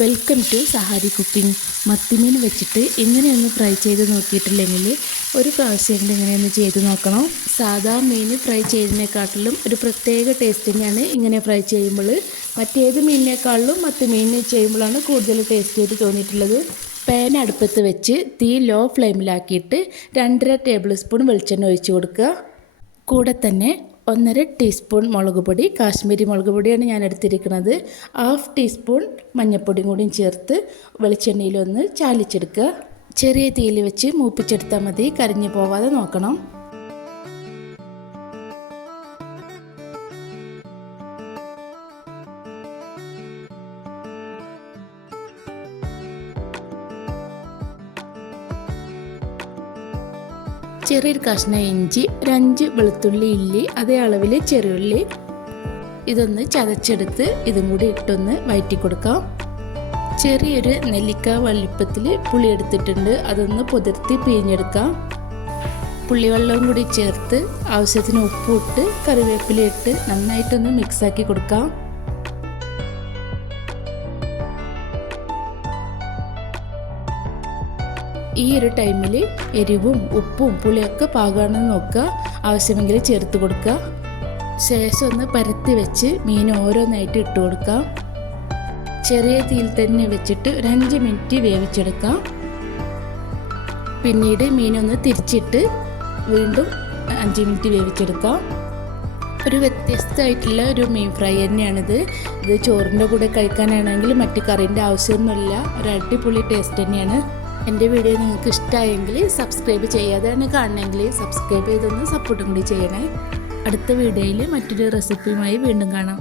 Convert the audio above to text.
Welcome to Sahari cooking മത്തിമീൻ വെച്ചിട്ട് ഇങ്ങനെയൊന്ന് ഫ്രൈ ചെയ്ത് നോക്കിയിട്ടില്ലെങ്കിൽ ഒരു പ്രാവശ്യമെങ്കിലും ഇങ്ങനെയൊന്ന് ചെയ്ത് നോക്കണം. സാധാ മീൻ ഫ്രൈ ചെയ്തതിനെക്കാട്ടിലും ഒരു പ്രത്യേക ടേസ്റ്റ് തന്നെയാണ് ഇങ്ങനെ ഫ്രൈ ചെയ്യുമ്പോൾ. മറ്റേത് മീനിനേക്കാളിലും മത്തി മീനിനെ ചെയ്യുമ്പോഴാണ് കൂടുതൽ ടേസ്റ്റ് ആയിട്ട് തോന്നിയിട്ടുള്ളത്. പാൻ അടുപ്പത്ത് വെച്ച് തീ ലോ ഫ്ലെയിമിലാക്കിയിട്ട് രണ്ടര ടേബിൾ സ്പൂൺ വെളിച്ചെണ്ണ ഒഴിച്ചു കൊടുക്കുക. കൂടെ തന്നെ ഒന്നര ടീസ്പൂൺ മുളക് പൊടി കാശ്മീരി മുളക് പൊടിയാണ് ഞാൻ എടുത്തിരിക്കുന്നത്. ഹാഫ് ടീസ്പൂൺ മഞ്ഞൾപ്പൊടിയും കൂടിയും ചേർത്ത് വെളിച്ചെണ്ണയിലൊന്ന് ചാലിച്ചെടുക്കുക. ചെറിയ തീയിൽ വെച്ച് മൂപ്പിച്ചെടുത്താൽ മതി കരിഞ്ഞു പോവാതെ നോക്കണം. ചെറിയൊരു കഷ്ണം ഇഞ്ചി ഒരു അഞ്ച് വെളുത്തുള്ളി ഇല്ലി അതേ അളവിൽ ചെറിയുള്ളി. ഇതൊന്ന് ചതച്ചെടുത്ത് ഇതും കൂടി ഇട്ടൊന്ന് വയറ്റി കൊടുക്കാം. ചെറിയൊരു നെല്ലിക്ക വലിപ്പത്തിൽ പുളി എടുത്തിട്ടുണ്ട്. അതൊന്ന് പുതിർത്തി പിഴിഞ്ഞെടുക്കാം. പുള്ളിവെള്ളവും കൂടി ചേർത്ത് ആവശ്യത്തിന് ഉപ്പും ഇട്ട് കറിവേപ്പില ഇട്ട് നന്നായിട്ടൊന്ന് മിക്സാക്കി കൊടുക്കാം. ഈ ഒരു ടൈമിൽ എരിവും ഉപ്പും പുളിയൊക്കെ പാകമാണെന്ന് നോക്കുക ആവശ്യമെങ്കിൽ ചേർത്ത് കൊടുക്കുക ശേഷം ഒന്ന് പരത്തി വെച്ച് മീൻ ഓരോന്നായിട്ട് ഇട്ട് കൊടുക്കാം. ചെറിയ തീയിൽ തന്നെ വെച്ചിട്ട് ഒരു അഞ്ച് മിനിറ്റ് വേവിച്ചെടുക്കാം. പിന്നീട് മീനൊന്ന് തിരിച്ചിട്ട് വീണ്ടും അഞ്ച് മിനിറ്റ് വേവിച്ചെടുക്കാം. ഒരു വ്യത്യസ്തമായിട്ടുള്ള ഒരു മീൻ ഫ്രൈ തന്നെയാണിത്. ഇത് ചോറിന്റെ കൂടെ കഴിക്കാനാണെങ്കിൽ മറ്റു കറീന്റെ ആവശ്യമൊന്നുമില്ല. ഒരു അടിപൊളി ടേസ്റ്റ് തന്നെയാണ്. എന്റെ വീഡിയോ നിങ്ങൾക്ക് ഇഷ്ടമായെങ്കിൽ സബ്സ്ക്രൈബ് ചെയ്യാതെയാണ് കാണണമെങ്കിൽ സബ്സ്ക്രൈബ് ചെയ്തൊന്ന് സപ്പോർട്ടും കൂടി ചെയ്യണേ. അടുത്ത വീഡിയോയിൽ മറ്റൊരു റെസിപ്പിയുമായി വീണ്ടും കാണാം.